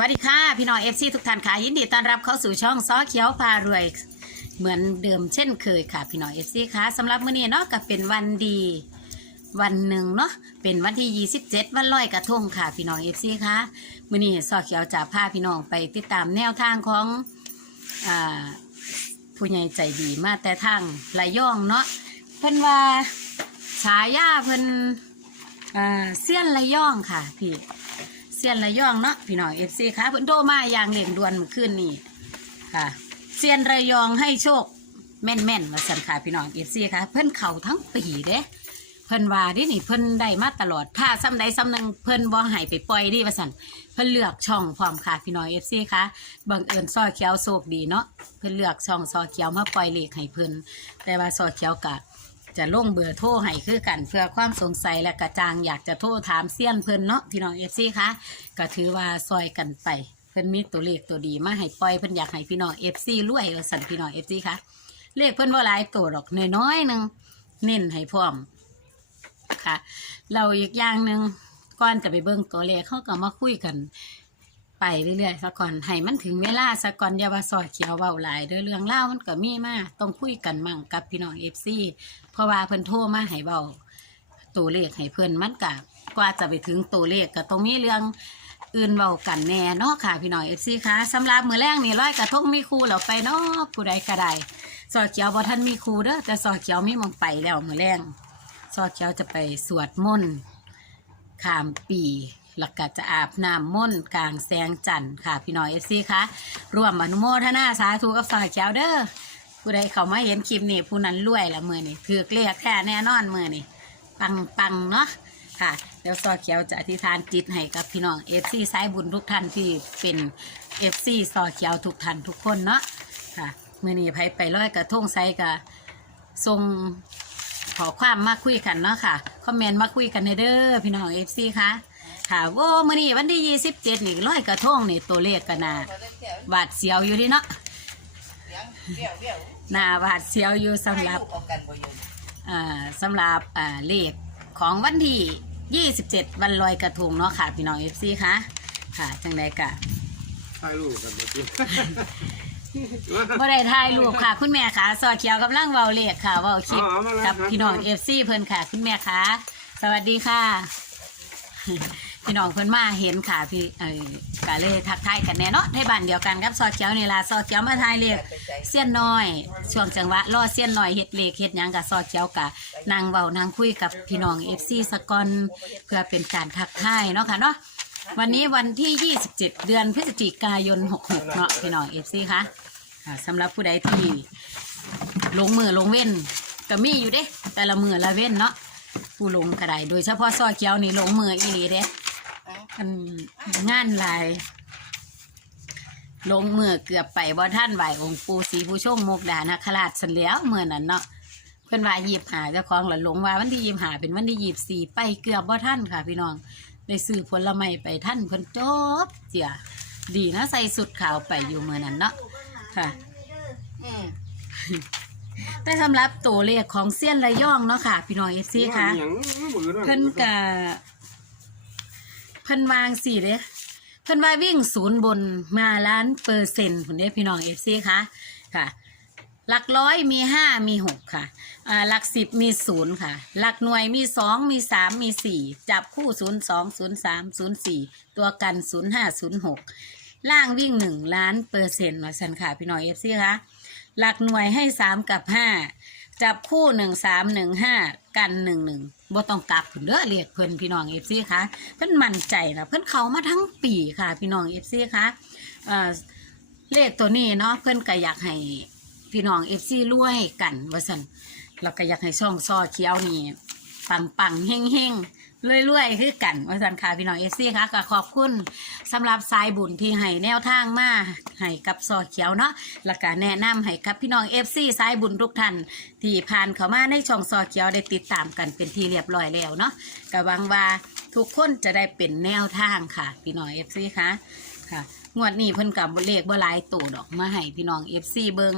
วัสดีค่ะ พี่น้องเอฟซีทุกท่านค่ะยินดีต้อนรับเข้าสู่ช่องซ้อเขียวพารวย เหมือนเดิมเช่นเคยค่ะ พี่น้องเอฟซีค่ะสำหรับมื้อนี้เนาะก็เป็นวันดี วันหนึ่งเนาะเป็นวันที่ 27 วันลอยกระทงค่ะ พี่น้องเอฟซีค่ะมื้อนี้ซ้อเขียวจะพาพี่น้องไปติดตามแนวทางของอ่าผู้ใหญ่ใจดีมาแต่ทางระยองเนาะเพิ่นว่าฉายาเพิ่นอ่าเสี้ยนระยองค่ะพี่ ซียนระยองเนาะพี่น้องเอฟซีค่ะเพิ่นโทรมาอย่างเร่งด่วนเมื่อคืนนี้ค่ะเซียนระยองให้โชคแม่นแม่นมาสันค่ะพี่น้องเอฟซีค่ะ เพิ่นเข่าทั้งปีเด้เพิ่นว่าดินี่เพิ่นได้มาตลอดถ้าซ้ำใดซ้ำหนึ่งเพิ่นบ่ให้ไปปล่อยดิว่าสันเพิ่นเลือกช่องพร้อมค่ะพี่น้องเอฟซีค่ะบังเอิญซอเขียวโชคดีเนาะเพิ่นเลือกช่องซอเขียวมาปล่อยเลขให้เพิ่นแต่ว่าซอเขียวกะ จะลงเบอร์โทรให้คือกันเพื่อความสงสัยและกระจางอยากจะโทรถามเซียนเพิ่นเนาะพี่น้องเอฟซีคะก็ถือว่าซอยกันไปเพิ่นมีตัวเลขตัวดีมาให้ปล่อยเพิ่นอยากให้พี่น้องเอฟซีรวยว่าสั่นพี่น้องเอฟซีคะเลขเพิ่นว่าหลายตัวหรอกน้อยๆหนึ่งเน้นให้พร้อมค่ะ เราอีกอย่างหนึ่งก่อนจะไปเบิ่งตัวเลขเขาก็มาคุยกัน ไปเรื่อยๆซะก่อนให้มันถึงเวลาซะก่อนอย่าว่าซอยเขียวเบาหลายเด้อเรื่องเล่ามันก็มีมาต้องคุยกันมั่งกับพี่น้องเอฟซีเพราะว่าเพิ่นโทรมาให้เบาตัวเลขให้เพิ่นมันก็กว่าจะไปถึงตัวเลขก็ต้องมีเรื่องอื่นเบากันแน่เนาะค่ะพี่น้องเอฟซีคะสำหรับมือแรกนี่ร้อยกระทงมีครูแล้วไปเนาะผู้ใดก็ได้ซอยเขียวบ่ท่านมีครูเด้อแต่ซอยเขียวมีมองไปแล้วมือแรงซอยเขียวจะไปสวดมนต์ขามปี แล้วก็จะอาบน้ำม่นต์กลางแสงจันทร์ค่ะ พี่น้องเอฟซีคะร่วมอนุโมทนาสาธุกับสายแก้วเด้อผู้ใดเขามาเห็นคลิปนี้ผู้นั้นรวยละมือนี่ถือเรียกแท้แน่นอนมือนี่ปังปังเนาะค่ะเดี๋ยวซอเขียวจะอธิษฐานจิตให้กับพี่น้องเอฟซีสายบุญทุกท่านที่เป็นเอฟซีซอเขียวทุกท่านทุกคนเนาะค่ะมือนี้ไผไปร้อยกระทงไซกะทรงขอความมาคุยกันเนาะค่ะคอมเมนต์มาคุยกันในเด้อพี่น้องเอฟซีค่ะ ค่ะโว้มื้อนี้วันที่ยี่สิบเจ็ดนี่ร้อยกระทงนี่ตัวเลขกันนาหวาดเสียวอยู่ดิเนาะเลี้ยงเบี้ยวเบี้ยวหนาหวาดเสียวอยู่สำหรับให้ลูกเอากันบ่อยู่อ่าสำหรับอ่าเลขของวันที่ยี่สิบเจ็ดวันลอยกระทงเนาะค่ะพี่น้องเอฟซีค่ะค่ะจังใดกะถ่ายรูปกันเมื่อกี้บ่ได้ถ่ายรูปค่ะ คุณแม่ค่ะสอเขียวกำลังเว้าเลขค่ะเว้าคลิปกับพี่น้องเอฟซีเพิ่นค่ะ คุณแม่ค่ะ สวัสดีค่ะ พี่น้องเพิ่นมาเห็นค่ะพี่เอ้ยก็เลยทักทายกันแน่เนาะในบ้านเดียวกันครับซอเขียวนี่ล่ะซอเขียวมาทายเลขเสี้ยนน้อย ช่วงจังหวะรอเสี้ยนน้อยเฮ็ดเลขเฮ็ดหยังกับซอเขียวกะนางเว้านางคุยกับพี่น้อง FC สกอนเพื่อเป็นการทักทายเนาะค่ะเนาะวันนี้วันที่ 27 เดือนพฤศจิกายน 66 เนาะพี่น้อง FC ค่ะค่ะสำหรับผู้ใดที่ลงมือลงเว้นก็มีอยู่เด้ แต่ละมือละเว้นเนาะผู้ลงก็ได้โดยเฉพาะซอเขียวนี่ลงมืออีหลีเด้ อันงานหลาย ลงมือเกือบไปบ่ท่านไหวองค์ปูศรีผู้โชคโมกดานาคราชสันแหล้วเมื่อนั้นเนาะเพิ่นว่ายีบหาเจ้าของหละลงว่าวันที่ยีบหาเป็นวันที่ยีบสี่ไปเกือบบ่ท่านค่ะ พี่น้องได้ซื้อผลไม้ไปท่านเพิ่นจบเจียดีนะใส่สุดขาวไปอยู่เมื่อนั้นเนาะค่ะอืมแต่สำหรับตัวเลขของเซียนระยองเนาะค่ะ พี่น้องเอฟซีค่ะเพิ่นกะ เพิ่นวางสี่เด้เพิ่นว่าวิ่งศูนย์บนมาล้านเปอร์เซ็นต์ผลเด้พี่น้องเอฟซีค่ะค่ะ หลักร้อยมีห้ามีหกค่ะอ่าหลักสิบมีศูนย์ค่ะ หลักหน่วยมีสองมีสามมีสี่จับคู่ศูนย์สองศูนย์สามศูนย์สี่ตัวกันศูนย์ห้าศูนย์หกล่างวิ่งหนึ่งล้านเปอร์เซ็นต์มาสันค่ะพี่น้องเอฟซีค่ะหลักหน่วยให้สามกับห้า จับคู่หนึ่งสามหนึ่งห้ากันหนึ่งหนึ่งบ่ต้องกลับเด้อเรียกเพิ่นพี่น้องเอฟซีค่ะเพิ่นมั่นใจนะเพิ่นเขามาทั้งปีค่ะ พี่น้องเอฟซีค่ะเอ่อเลขตัวนี้เนาะเพิ่นก็อยากให้พี่น้องเอฟซีรวยกันว่าซั่นแล้วก็อยากให้ช่องซอเขียวนี่ปังปังเฮงเฮงๆ รวยๆคือกันว่าซั่นค่ะพี่น้องเอฟซีค่ะก็ขอบคุณสำหรับสายบุญที่ให้แนวทางมาให้กับซอเขียวเนาะแล้วก็แนะนำให้กับพี่น้องเอฟซีสายบุญทุกท่านที่ผ่านเข้ามาในช่องซอเขียวได้ติดตามกันเป็นที่เรียบร้อยแล้วเนาะก็หวังว่าทุกคนจะได้เป็นแนวทางค่ะ พี่น้องเอฟซีค่ะค่ะงวดนี้เพิ่นกับเลขบ่หลายตัวดอกมาให้พี่น้องเอฟซีเบิง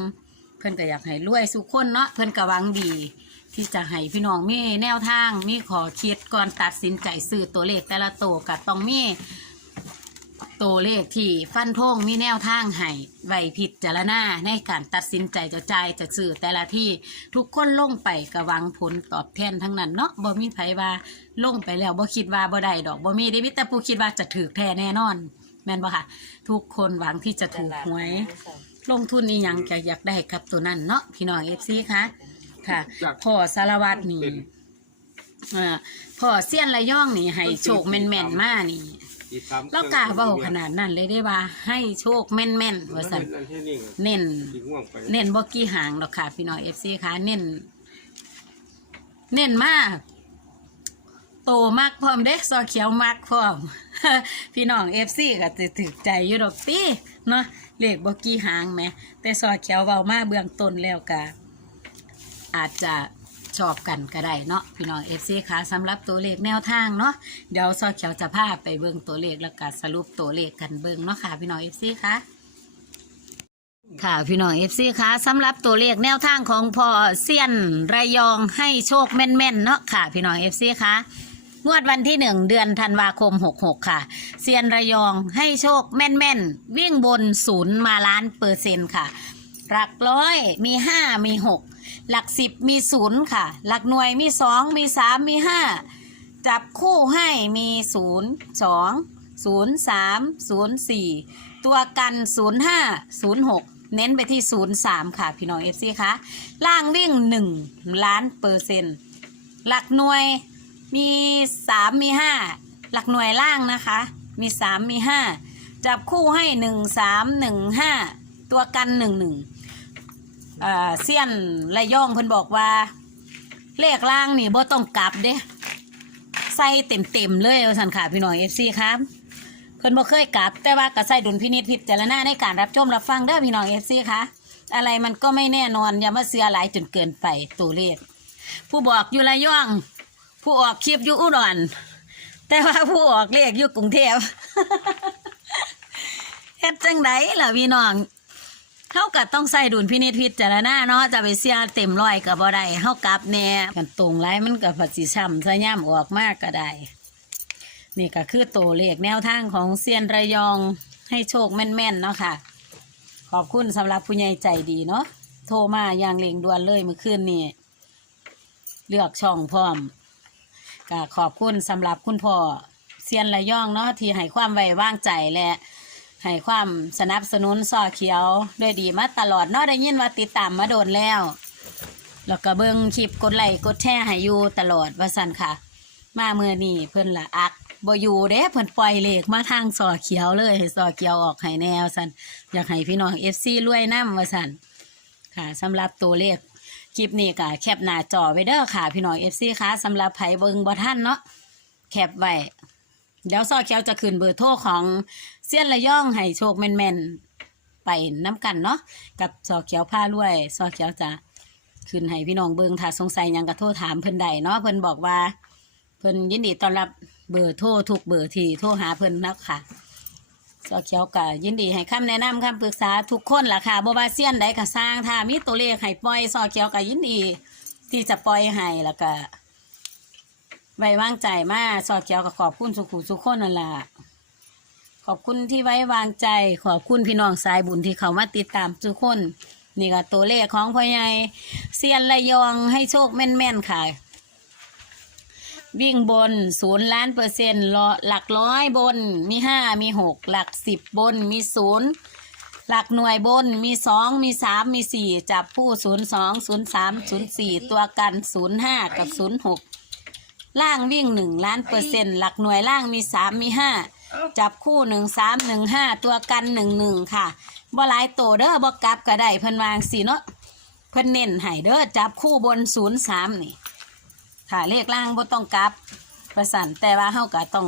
เพิ่นก็อยากให้รวยสุขคนเนาะเพิ่นก็หวังดี ที่จะให้พี่น้องมีแนวทางมีขอคิดก่อนตัดสินใจซื้อตัวเลขแต่ละตัวก็ต้องมีตัวเลขที่ฟันธงมีแนวทางให้ไว้พิจารณาในการตัดสินใจจะจ่ายจะซื้อแต่ละที่ทุกคนลงไปกระวังผลตอบแทนทั้งนั้นเนาะบ่มีไผว่าลงไปแล้วบ่คิดว่าบ่ได้ดอกบ่มีได้มีแต่ผู้คิดว่าจะถือแท้แน่นอน แม่นบ่ค่ะ ทุกคนหวังที่จะถูกหวย ลงทุนนี่ยังอยากได้กับตัวนั้นเนาะพี่น้องเอฟซีคะ ค่ะพ่อสารวัตรนี่อ่าพ่อเซียนระย่องนี่ให้โชคแม่นๆมานี่อีสามแล้วกล้าเบาขนาดนั้นเลยได้ว่า ให้โชคแม่นๆว่าสันอันที่นี่เน้นที่ง่วงไปเน้นบ่กี่หางดอกค่ะ พี่น้องเอฟซีคะเน้น เน้นมาก โตมากพร้อมเด็กซอเขียวมากพร้อม พี่น้องเอฟซีก็จะถึกใจอยู่ดอกตีเนาะเลขบ่กี่หางแหมแต่ซอเขียวเบามาเบื้องต้นแล้วก็ อาจจะชอบกันก็ได้เนาะพี่น้องเอฟซีคะสำหรับตัวเลขแนวทางเนาะเดี๋ยวซอเขียวจะพาไปเบิ่งตัวเลขแล้วก็สรุปตัวเลขกันเบิ่งเนาะค่ะพี่น้องเอฟซีคะค่ะพี่น้องเอฟซีคะสำหรับตัวเลขแนวทางของพ่อเซียนระยองให้โชคแม่นๆเนาะค่ะพี่น้องเอฟซีคะงวดวันที่หนึ่งเดือนธันวาคมหกหกค่ะเซียนระยองให้โชคแม่นๆ วิ่งบนศูนย์มาล้านเปอร์เซ็นต์ค่ะ หลักร้อยมีห้ามีหกหลักสิบมีศูนย์ค่ะ หลักหน่วยมีสองมีสามมีห้าจับคู่ให้มีศูนย์สองศูนย์สามศูนย์สี่ตัวกันศูนย์ห้าศูนย์หกเน้นไปที่ศูนย์สามค่ะพี่น้องเอฟซีคะล่างวิ่งหนึ่งล้านเปอร์เซ็นต์หลักหน่วยมีสามมีห้าหลักหน่วยล่างนะคะ มีสามมีห้าจับคู่ให้หนึ่งสามหนึ่งห้า ตัวกันหนึ่งหนึ่งเอ่อเซียนระย่องเพิ่นบอกว่า เลขล่างนี่บ่ต้องกลับเด้ใส่เต็มเต็มเลยสันค่ะพี่น้องเอฟซีครับเพิ่นบ่เคยกลับ แต่ว่าก็ใส่ดุลพินิจพิจารณาในการรับชมรับฟังเด้อพี่น้องเอฟซีคะอะไรมันก็ไม่แน่นอนอย่ามาเสือหลายจนเกินไปตัวเลขผู้บอกอยู่ระย่อง ผู้ออกคลิปอยู่อุดรแต่ว่าผู้ออกเลขอยู่กรุงเทพเฮ็ดจังไดล่ะพี่น้อง เฮาก็ต้องใส่ดุลพินิจพิจารณาเนาะจะไปเสียเต็มร้อยก็บ่ได้เฮากลับแน่กันตรงไรมันก็ผัดสิช้ำซะย่ำออกมากก็ได้ นี่ก็คือตัวเลขแนวทางของเซียนระยองให้โชคแม่นๆเนาะค่ะ ขอบคุณสำหรับผู้ใหญ่ใจดีเนาะโทรมาอย่างเร่งด่วนเลยเมื่อคืนนี้เลือกช่องพร้อมก็ขอบคุณสำหรับคุณพ่อเซียนระยองเนาะที่ให้ความไว้วางใจและ ให้ความสนับสนุนซอเขียวด้วยดีมาตลอดเนาะได้ยินว่าติดตามมาโดนแล้ว แล้วก็เบิ่งคลิปกดไลค์กดแชร์ให้อยู่ตลอดว่าสั่นค่ะ มาเมื่อนี้เพิ่นละอักบ่อยู่เด้เพิ่นปล่อยเลขมาทางซอเขียวเลยให้ซอเขียวออกให้แนวสั่นอยากให้พี่น้อง FC รวยนํว่าสั่นค่ะสำหรับตัวเลขคลิปนี้ก็แคปหน้าจอไว้เด้อค่ะ พี่น้อง FC ค่ะสำหรับไผเบิ่งบ่ทันเนาะแคปไว้เดี๋ยวซอเขียวจะขึ้นเบอร์โทรของ เซียนระย่องให้โชคแม่นๆไปน้ำกันเนาะกับซอเขียวผ้ารวยซอเขียวจะขึ้นให้พี่น้องเบิงถ้าสงสัยยังก็โทรถามเพิ่นได้เนาะเพิ่นบอกว่า เพิ่นยินดีต้อนรับเบอร์โทรทุกเบอร์ที่โทรหาเพิ่นนะค่ะซอเขียวก็ยินดีให้คำแนะนำคำปรึกษาทุกคนล่ะค่ะบ่ว่าเซียนใดก็สร้างถ้ามีตัวเลขให้ปล่อยซอเขียวก็ยินดี ที่จะปล่อยให้แล้วก็ไว้วางใจมาสอเขียวกับขอบคุณสุขุสุขคนนั่นแหละ ขอบคุณที่ไว้วางใจ ขอบคุณพี่น้องสายบุญที่เขามาติดตามทุกคน นี่ก็ตัวเลขของพ่อใหญ่เซียนระยองให้โชคแม่นๆค่ะ วิ่งบนศูนย์ล้านเปอร์เซ็นต์หลักร้อยบนมีห้ามีหกหลักสิบบนมีศูนย์หลักหน่วยบนมีสองมีสามมีสี่จับผู้ศูนย์สองศูนย์สามศูนย์สี่ตัวกันศูนย์ห้ากับศูนย์หกล่างวิ่งหนึ่งล้านเปอร์เซ็นต์หลักหน่วยล่างมีสามมีห้า จับคู่หนึ่งสามหนึ่งห้าตัวกันหนึ่งหนึ่งค่ะบ่หลายโตเด้อบ่กลับก็ได้เพิ่นวางสีเนาะเพิ่นเน้นให้เด้อจับคู่บนศูนย์สามนี่ ค่ะเลขล่างบ่ต้องกลับประสันแต่ว่าเฮาก็ต้อง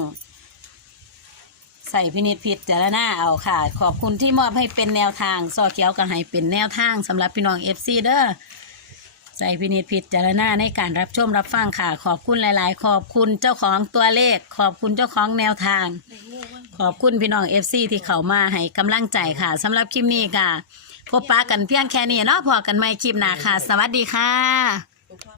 ใส่พินิจพิจารณาเอาค่ะ ขอบคุณที่มอบให้เป็นแนวทางซอเขียวก็ให้เป็นแนวทางสำหรับพี่น้องเอฟซีเด้อ ใส่พินิจพิจารณาในการรับชมรับฟังค่ะ ขอบคุณหลาย ๆ ขอบคุณเจ้าของตัวเลข ขอบคุณเจ้าของแนวทาง ขอบคุณพี่น้องเอฟซีที่เขามาให้กำลังใจค่ะสำหรับคลิปนี้ค่ะ พบปะกันเพียงแค่นี้เนาะพอกันใหม่คลิปหน้าค่ะ สวัสดีค่ะ